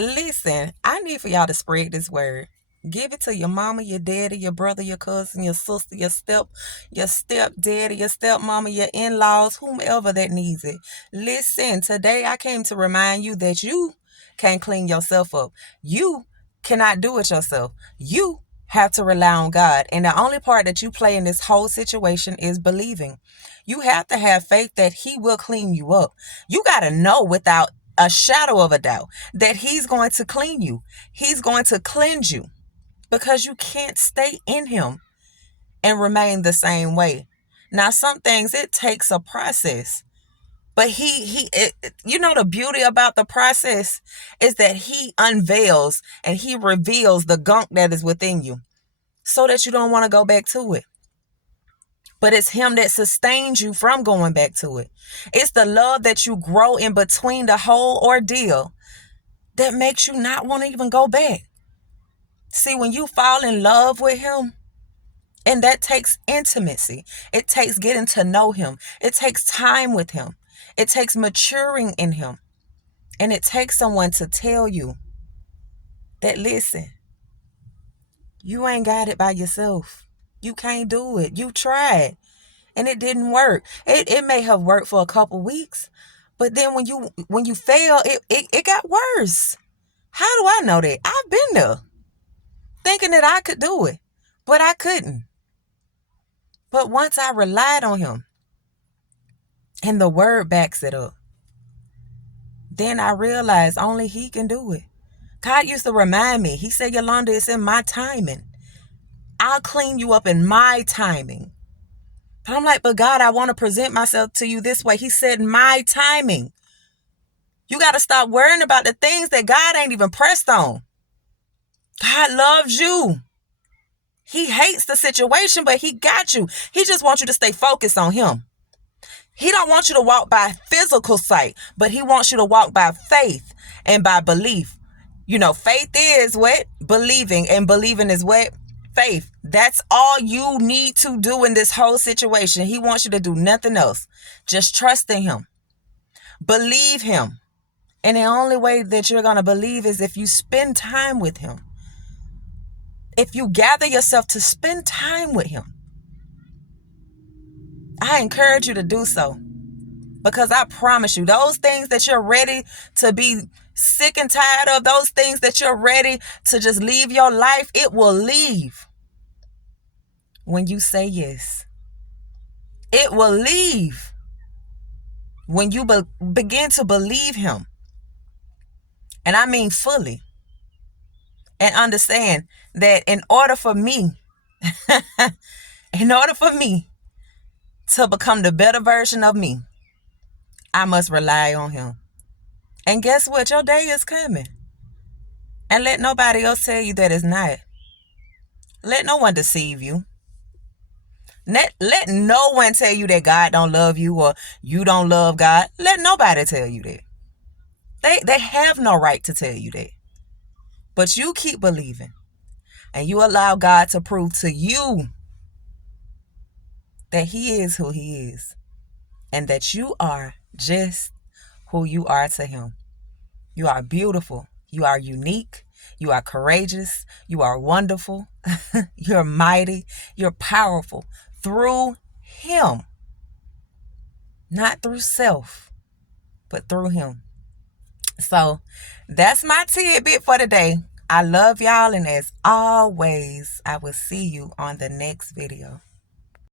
Listen, I need for y'all to spread this word. Give it to your mama, your daddy, your brother, your cousin, your sister, your stepdaddy, your stepmama, your in-laws, whomever that needs it. Listen, today I came to remind you that you can't clean yourself up. You cannot do it yourself. You have to rely on God. And the only part that you play in this whole situation is believing. You have to have faith that He will clean you up. You got to know without a shadow of a doubt that He's going to clean you. He's going to cleanse you, because you can't stay in Him and remain the same way. Now, some things, it takes a process. But the beauty about the process is that He unveils and He reveals the gunk that is within you so that you don't want to go back to it. But it's Him that sustains you from going back to it. It's the love that you grow in between the whole ordeal that makes you not want to even go back. See, when you fall in love with Him, and that takes intimacy, it takes getting to know Him, it takes time with Him, it takes maturing in Him, and it takes someone to tell you that, listen, you ain't got it by yourself. You can't do it. You tried, and it didn't work. It may have worked for a couple weeks, but then when you fail, it got worse. How do I know that? I've been there, thinking that I could do it, but I couldn't. But once I relied on Him, and the Word backs it up, then I realized only He can do it. God used to remind me. He said, Yolanda, it's in my timing. I'll clean you up in my timing. But I'm like, but God, I want to present myself to you this way. He said, my timing. You got to stop worrying about the things that God ain't even pressed on. God loves you. He hates the situation, but He got you. He just wants you to stay focused on Him. He don't want you to walk by physical sight, but He wants you to walk by faith and by belief. Faith is what? Believing. And believing is what? Faith. That's all you need to do in this whole situation. He wants you to do nothing else. Just trust in Him. Believe Him. And the only way that you're going to believe is if you spend time with Him. If you gather yourself to spend time with Him. I encourage you to do so. Because I promise you, those things that you're ready to be sick and tired of, those things that you're ready to just leave your life, it will leave when you say yes. It will leave when you begin to believe Him. And I mean fully. And understand that in order for me to become the better version of me, I must rely on Him. And guess what? Your day is coming. And let nobody else tell you that it's not. Let no one deceive you. Let no one tell you that God don't love you or you don't love God. Let nobody tell you that. They have no right to tell you that. But you keep believing. And you allow God to prove to you that He is who He is. And that you are just who you are to Him. You are beautiful. You are unique. You are courageous. You are wonderful. You're mighty. You're powerful through Him. Not through self, but through Him. So that's my tidbit for today. I love y'all. And as always, I will see you on the next video.